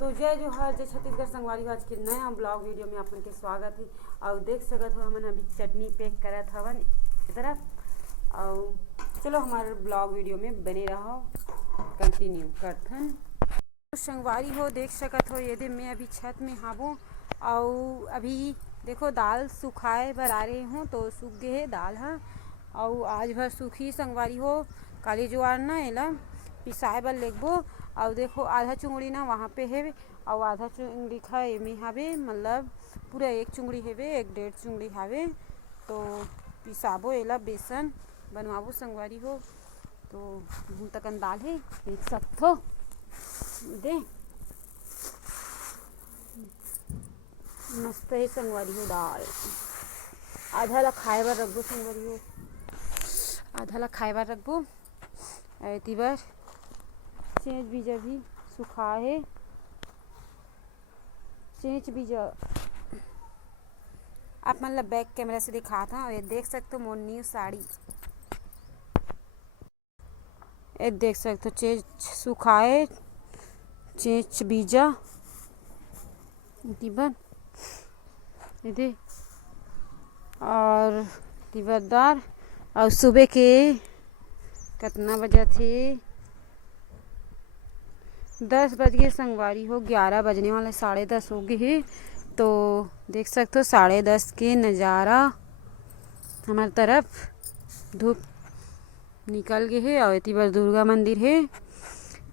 तो जय जोहार जय छत्तीसगढ़ संगवारी आज के नया ब्लॉग वीडियो में अपन के स्वागत है। और देख सकत हो हमन अभी चटनी पैक करत हवन तरफ। और चलो हमारे ब्लॉग वीडियो में बने रहो, कंटिन्यू करथन। तो संगवारी हो देख सकत हो ये मैं अभी छत में हाबो और अभी देखो दाल सुखाए बर आ रहे हूँ तो सूख गए है दाल है। और आज भर सूखी संगवारी हो काली ज्वार ना एला पिसाए बर लेगबो। और देखो आधा चुंगड़ी ना वहाँ पे है और आधा चुंगड़ी खा एमे हावे, मतलब पूरा एक चुंगड़ी हेवे, एक डेढ़ चुंगड़ी हावे। तो पिसाबो एला बेसन बनवाबो संगवारी हो। तो भून तकन दाल है देख सकथो दे मस्त है संगवारी हो। दाल आधा ला खाए बर रखबो संगवारी हो, आधा ला खाए बर रखबो। ऐती बार चेंज बीजा भी सुखा है, चेंज बीजा आप मन ला बैक कैमरा से दिखाता हूँ। ये देख सकते हो मोर न्यू साड़ी, ये देख सकते हो चेंज सुखाए चेंज बीजा तिबर ये और तिबरदार। और सुबह के कितना बजे थे 10 बज गए संगवारी हो, 11 बजने वाले 10:30 हो गए है। तो देख सकते हो 10:30 के नज़ारा हमारे तरफ धूप निकल गए है और इतनी बार दुर्गा मंदिर है।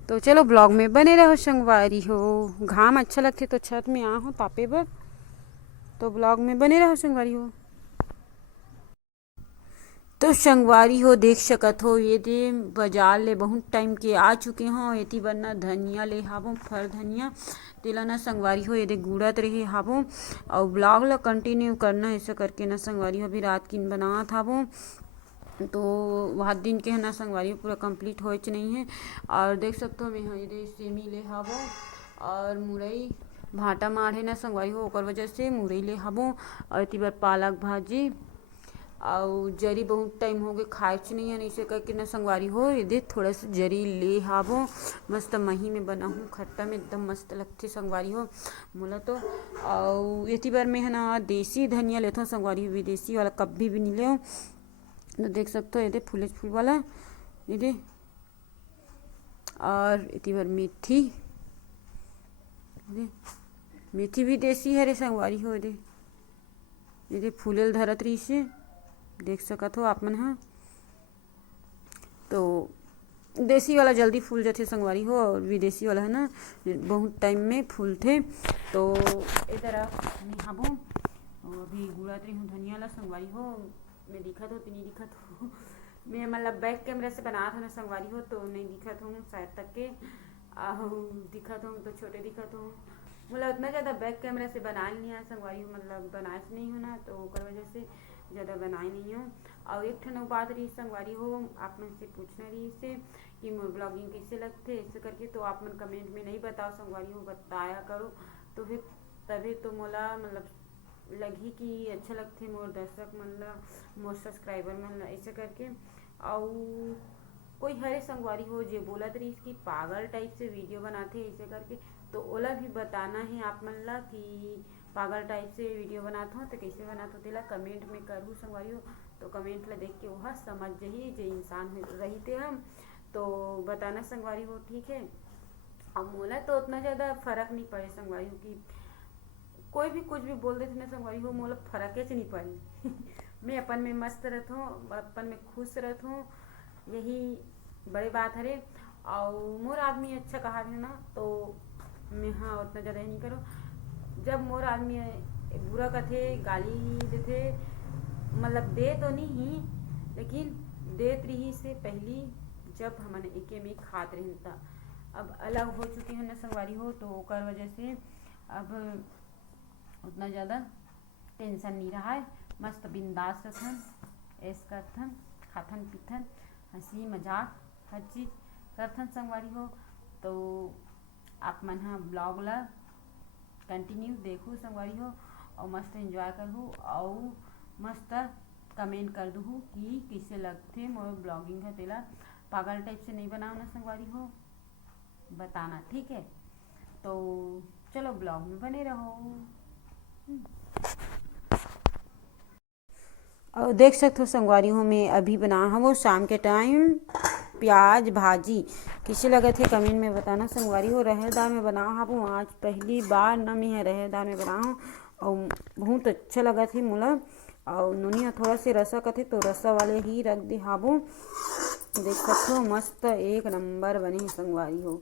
तो चलो ब्लॉग में बने रहो संगवारी हो। घाम अच्छा लगते तो छत में आ हो तापे बर, तो ब्लॉग में बने रहो संगवारी हो। तो संगवारी हो देख सकत हो ये दे बाजार ले बहुत टाइम के आ चुके हो। एती बर ना धनिया ले हाबो, फर धनिया तेला ना संगवारी हो ये दे गुड़त रहे हाबो। और ब्लॉग ला कंटिन्यू करना ऐसा करके ना संगवारी हो। अभी रात किन बनात हाबो तो वह दिन के है ना संगवारी हो पूरा कंप्लीट होच नहीं है। और देख सकते हो मैं ये दे सेमी ले हाबो और मुरई भाटा मार है ना संगवारी हो, ओकर वजह से मुरई ले हाबो। और एती बार पालक भाजी और जरी बहुत टाइम हो गए खाएच नहीं है, ऐसे करके ना संगवारी हो ये दे थोड़ा सा जरी ले हाबो। मस्त मही में बना हूँ खट्टा में एकदम मस्त लगते संगवारी हो मोला तो। और इतनी बार मैं है ना देसी धनिया लेता हूँ संगवारी हो, विदेशी वाला कभी भी नहीं ले। तो देख सकते हो ये दे फूले फूल वाला ये दे। और इतनी बार मेथी दे, मेथी भी देसी है रे संगवारी हो दे, ये दे फूलल धरत रही से देख सकत हो आप मन हा। तो देसी वाला जल्दी फूल जाते संगवारी हो और विदेशी वाला है ना बहुत टाइम में फूलते। तो ए तरह निहाबो और अभी गुड़ात रही हूँ धनिया ला संगवारी हो। मैं दिखत हो तो नहीं दिखत हो मैं मतलब बैक कैमरा से बना था ना संगवारी हो तो नहीं दिखत हूँ शायद तक के दिखत हूँ तो छोटे दिखत हूँ। मतलब उतना ज़्यादा बैक कैमरा से बना नहीं है संगवारी हो, मतलब बनाए नहीं हो ना तो ओकर वजह से ज़्यादा बनाए नहीं हो। और एक ठन बात रही संगवारी हो आप मन से पूछना रही से कि मोर ब्लॉगिंग कैसे लगते ऐसे करके, तो आप मन कमेंट में नहीं बताओ संगवारी हो, बताया करो तो फिर तभी तो मोला मतलब लगी कि अच्छा लगते मोर दर्शक मन ला मोर सब्सक्राइबर मन ला ऐसे करके। और कोई हरे संगवारी हो जे बोलत रही कि पागल टाइप से वीडियो बनाते ऐसे करके, तो ओला भी बताना है आप मन ला कि पागल टाइप से वीडियो बनाता हूँ तो कैसे बनाता हूँ तेला कमेंट में करूँ संगवारी हो। तो कमेंट ला देख के वह समझ जाइए जो इंसान रही थे हम, तो बताना संगवारी हो ठीक है। अब मोला तो उतना ज़्यादा फर्क नहीं पड़े संगवारी हो कि कोई भी कुछ भी बोल देते ना संगवारी हो मोला फर्क ही नहीं पड़ी मैं अपन में मस्त रहता हूँ, अपन में खुश रहता हूँ, यही बड़ी बात है। और मोर आदमी अच्छा कहा है ना तो मैं हाँ उतना ज़्यादा नहीं करो। जब मोर आदमी बुरा कथे गाली देते मतलब दे तो नहीं लेकिन देत रही से पहली जब हमने एके में खात रही था। अब अलग हो चुकी है ना संगवारी हो तो ओकर वजह से अब उतना ज़्यादा टेंशन नहीं रहा है, मस्त बिंदास रहथन ऐस करथन खाथन पीथन हंसी मजाक हर चीज़ करथन संगवारी हो। तो आप मन हाँ ब्लॉग ला कंटिन्यू देखूँ संगवारी हो और मस्त एंजॉय करूँ और मस्त कमेंट कर दूँ कि कैसे लगते मोर ब्लॉगिंग है तेला पागल टाइप से नहीं बनाओ ना संगवारी हो, बताना ठीक है। तो चलो ब्लॉग में बने रहो। और देख सकते हो संगवारी हो मैं अभी बना हम वो शाम के टाइम प्याज भाजी। किसे लगे थे कमेंट में बताना। संगवारी हो रहर दाल में बना हूँ आज पहली बार ना मैं रहर दाल में बना हूँ और बहुत अच्छा लगा थे मोला। और नोनिया थोड़ा से रसा कथे तो रसा वाले ही रख दे हाबो। देख सकते हो मस्त एक नंबर बनी संगवारी हो।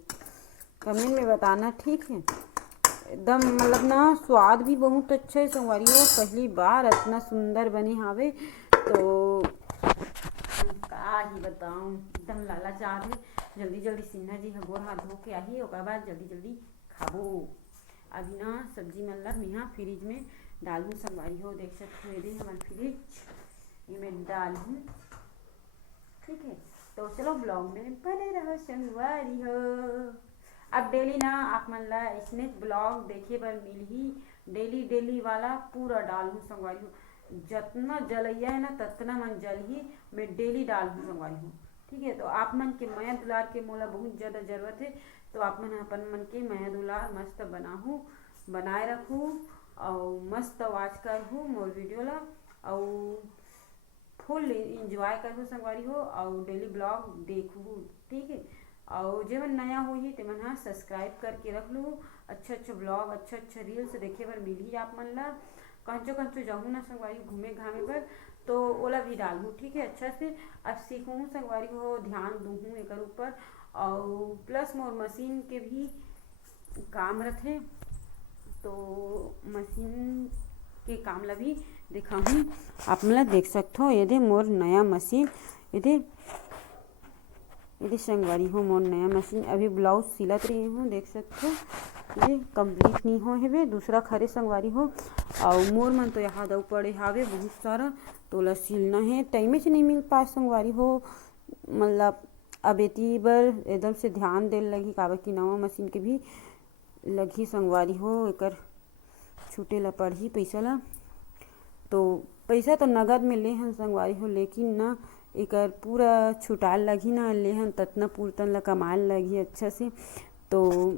कमेंट में बताना ठीक है। एकदम मतलब ना स्वाद भी बहुत अच्छा है संगवारी हो। पहली बार इतना सुंदर बने हावे तो का ही बताऊँ। एकदम लाला चाह रहे जल्दी जल्दी सिन्हा जी गोर हाथ धो के आही ओकर बाद जल्दी जल्दी खाबो। अभी ना सब्जी मन ला मैं फ्रिज में डालूँ संगवारी हो। देख सकते हो ये हमारे फ्रिज ये मैं डालूँ ठीक है। तो चलो ब्लॉग में बने रहो संगवारी हो। अब डेली ना आप मन ला इसने ब्लॉग देखे बर मिल ही डेली डेली वाला पूरा डालूँ संगवारी हो। जितना जलैया है ना ततना मन जल ही मैं डेली डालूँ संगवारी हो ठीक है। तो आप मन के माया दुलार के मोला बहुत ज़्यादा जरूरत है। तो आप मन अपन मन के माया दुलार मस्त बनाहूँ बनाए रखूँ और मस्त आवाज करहूँ मोर वीडियो ला और फुल इंजॉय करहूँ संगवारी हो और डेली ब्लॉग देखूँ ठीक है। और जे मन नया हो ही ते मन हाँ सब्सक्राइब करके रख लूँ। अच्छा अच्छा ब्लॉग अच्छा अच्छा रील्स देखे बर मिल ही आप मन ला। कंचो कंचो जाऊँ ना संगवारी घूमे घामे पर तो ओला भी डालूँ ठीक है। अच्छा से अब सीखूँ संगवारी हो ध्यान दूँ एक ऊपर और प्लस मोर मशीन के भी काम रखे तो मशीन के काम ला भी दिखाऊँ। आप मन देख सकते हो ये मोर नया मशीन ये संगवारी हो मोर नया मशीन अभी ब्लाउज सिलत रही हूँ। देख सकते हो ये कंप्लीट नहीं हो है दूसरा खरे संगवारी हो। और मोर मन तो यहाँ दऊ पड़े हावे बहुत सारा तोला सिलना है टाइम से नहीं मिल पाए संगवारी हो। मतलब अब एती बर एकदम से ध्यान दे लगी काबर की नवा मशीन के भी लगी संगवारी हो एकर छूटे ला पड़ही पैसा ला। तो पैसा तो नगद में ले हन संगवारी हो लेकिन ना एकर पूरा छुटाल लगी ना लेहन ततना पूरतन ला कमाल लगी अच्छा से। तो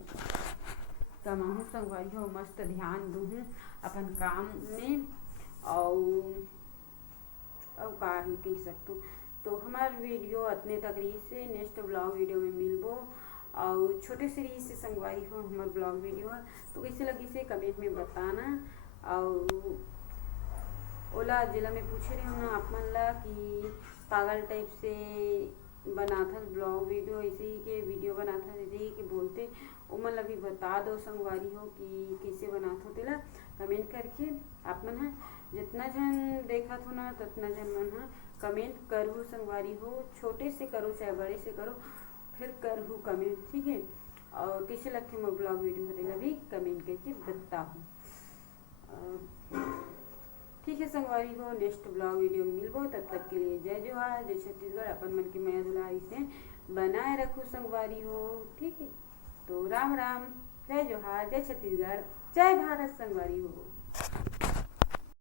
कमाहूँ संगवारी हो मस्त ध्यान दूँ अपन काम में और का ही कह सकते। तो हमार वीडियो इतने तक रही से नेक्स्ट ब्लॉग वीडियो में मिलबो और छोटे से रही से संगवारी हो हमार ब्लॉग वीडियो तो कैसे लगी से कमेंट में बताना। और ओला जिला में पूछे रही हूँ ना आप मन ला कि पागल टाइप से बना था ब्लॉग वीडियो ऐसे ही के वीडियो बना था ऐसे ही के बोलते उमन ला भी बता दो संगवारी हो कि कैसे बना था तेला कमेंट करके। आप मन हाँ जितना जन देखा हो ना ततना जन मन हाँ कमेंट करूँ संगवारी हो। छोटे से करो चाहे बड़े से करो फिर करूँ कमेंट ठीक है। और कैसे लगते मोर ब्लॉग वीडियो तेला भी कमेंट करके बताऊँ ठीक है संगवारी हो। नेक्स्ट ब्लॉग वीडियो में मिलबो तब तक के लिए जय जोहार जय छत्तीसगढ़ अपन मन के माया दुलारी से बनाए रखो संगवारी हो ठीक है। तो राम राम जय जोहार जय छत्तीसगढ़ जय भारत संगवारी हो।